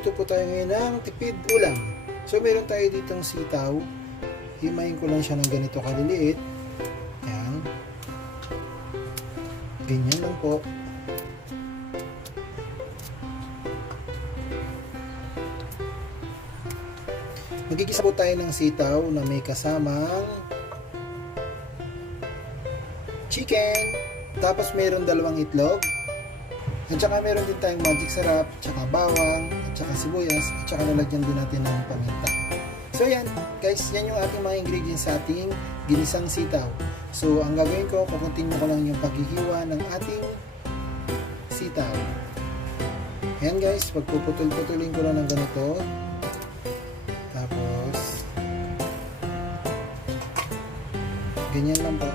Magluluto po tayo ngayon ng tipid ulam. So meron tayo ditong sitaw. Himayin ko lang siya ng ganito kaliliit. Ayan. Ganyan lang po. Magigisa po tayo ng sitaw na may kasamang chicken. Tapos meron 2 itlog. At saka meron din tayong magic sarap, at saka bawang, at saka sibuyas, at saka lalagyan din natin ng paminta. So yan, guys, yan yung ating mga ingredients sa ating ginisang sitaw. So ang gagawin ko, kukuntin ko lang yung paghihiwa ng ating sitaw. Yan guys, pagpuputol-putulin ko lang ng ganito. Tapos, ganyan lang po.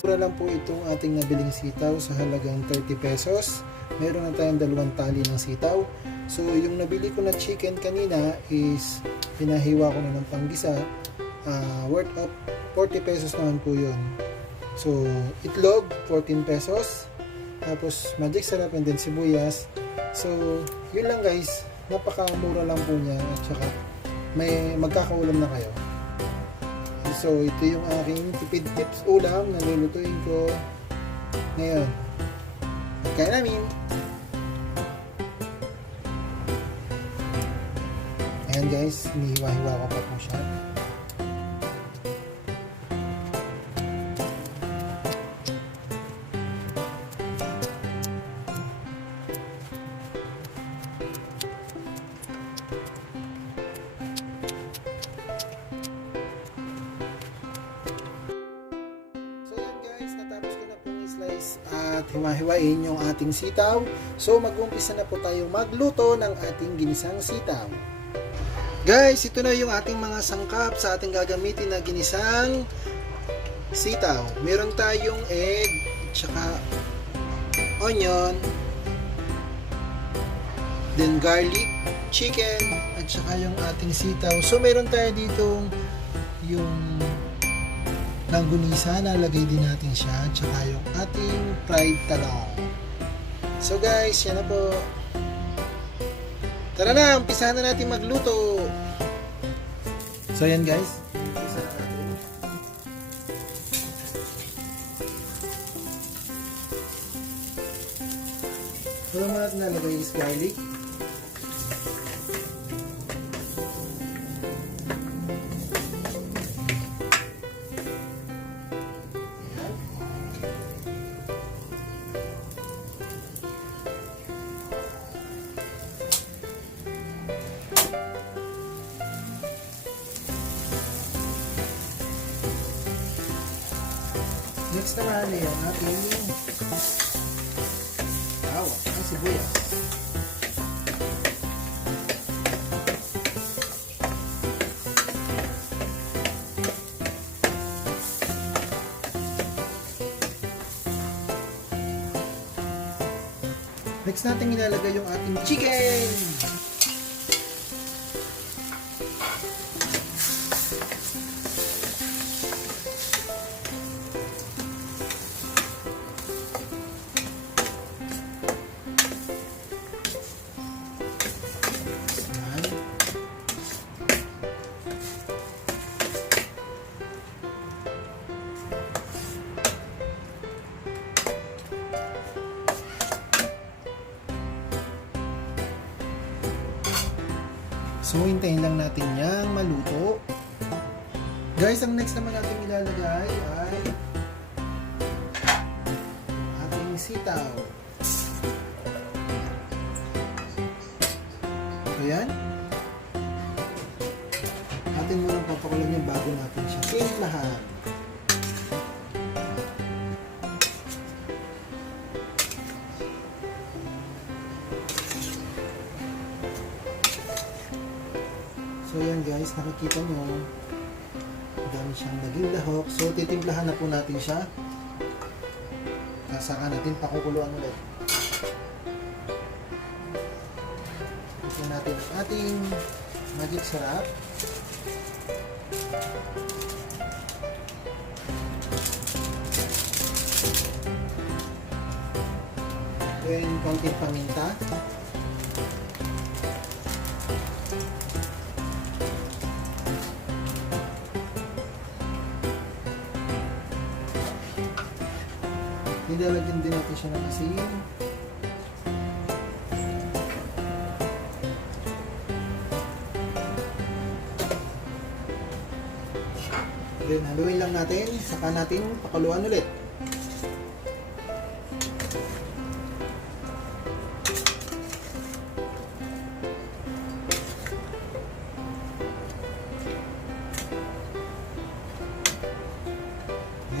Mura lang po itong ating nabiling sitaw sa halagang 30 pesos. Meron na tayong 2 tali ng sitaw. So yung nabili ko na chicken kanina is pinahiwa ko na ng panggisa. Worth of 40 pesos naman po yun. So itlog 14 pesos. Tapos magic sarap and then sibuyas. So yun lang guys. Napakamura lang po niya at saka may magkakaulam na kayo. So, ito yung aking tipid tips ulam na lulutuin ko ngayon. Kaya namin. Ayan guys, hinihiwa-hiwa ko pa po siya. At hiwa-hiwain yung ating sitaw. So mag-umpisa na po tayo magluto ng ating ginisang sitaw. Guys, ito na yung ating mga sangkap sa ating gagamitin na ginisang sitaw. Meron tayong egg, tsaka onion, then garlic, chicken, at saka yung ating sitaw. So meron tayo ditong yung langgunisa, nalagay din natin siya, tsaka yung ating fried talong. So guys, yan na po. Tara na, umpisahan na natin magluto. So yan guys, umpisa na natin. So naman natin nalagay is garlic. Next naman ay ang ating bawang at sibuyas. Next natin ilalagay yung ating chicken. So, hintayin lang natin yang maluto. Guys, ang next naman natin ilalagay ay ating sitaw. So, yan. Atin muna papakulan yung bago natin siya timplahan. So yan guys, nakikita nyo dami siyang naging lahok. So titimplahan na po natin siya. Saka natin pakukuluan ulit. Ito natin ang ating magic sarap. Then, konting paminta. Nilalagyan din natin siya ng asin. Then, haluin lang natin. Saka natin pakuluan ulit.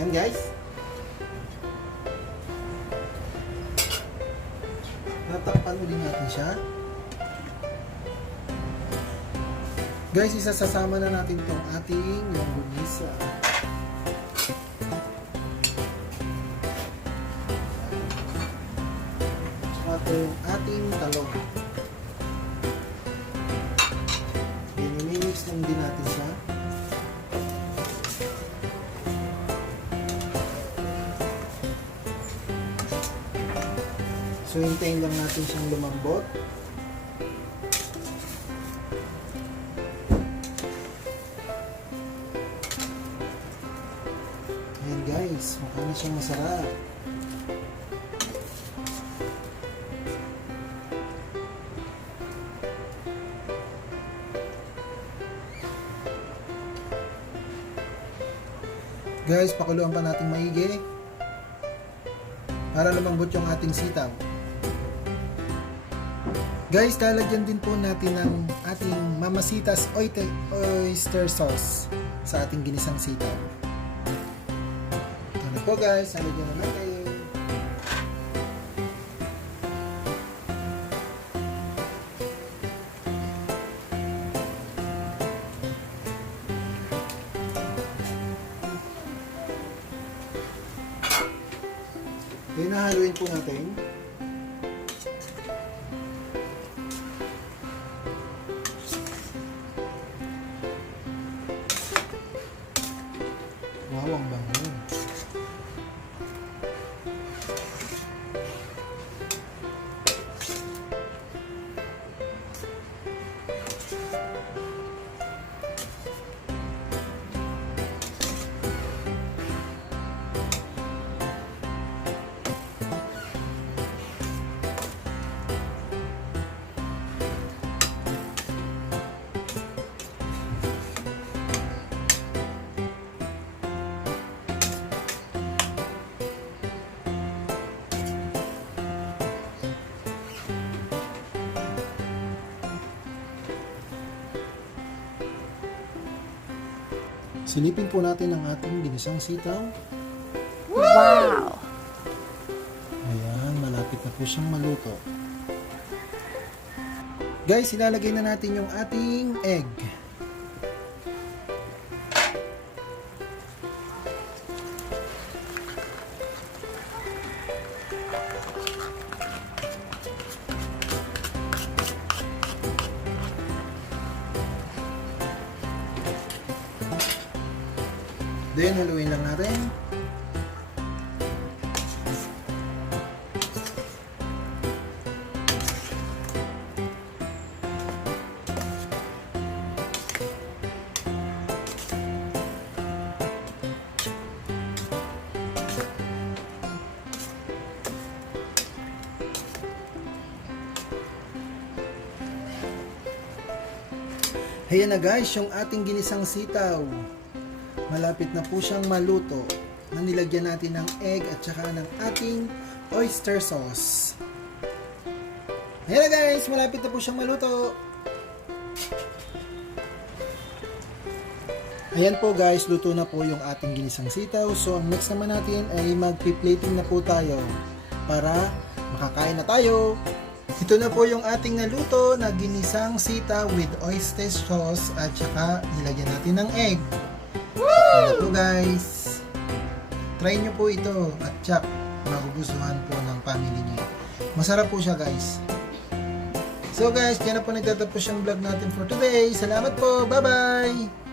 Ayan guys. Tatakpan ulit natin siya. Guys, isasasama na natin itong ating longganisa. Saka itong ating talong. I-mix lang din natin siya. So, hintayin lang natin siyang lumambot. Ayan guys, mukha na siyang masarap. Guys, pakuluan pa natin maigi para lumambot yung ating sitaw. Guys, lalagyan din po natin ng ating Mamacita's oyster sauce sa ating ginisang sitaw. Ito na po guys, lalagyan na natin. Hinahaluin po natin. Wow, ang bango. Silipin po natin ang ating ginisang sitaw. Wow! Ayan, malapit na po siyang maluto. Guys, ilalagay na natin yung ating egg. Then, haluin lang natin. Ayan na guys, yung ating ginisang sitaw. Malapit na po siyang maluto na nilagyan natin ng egg at saka ng ating oyster sauce. Ayan na guys, malapit na po siyang maluto. Ayan po guys, luto na po yung ating ginisang sitaw. So ang next naman natin ay magpi-plating na po tayo para makakain na tayo. Ito na po yung ating naluto na ginisang sitaw with oyster sauce at saka nilagyan natin ng egg. Ayan po guys. Try nyo po ito at tsak, magugustuhan po ng family niyo. Masarap po siya guys. So guys, yan na po nagtatapos yung vlog natin for today. Salamat po. Bye bye!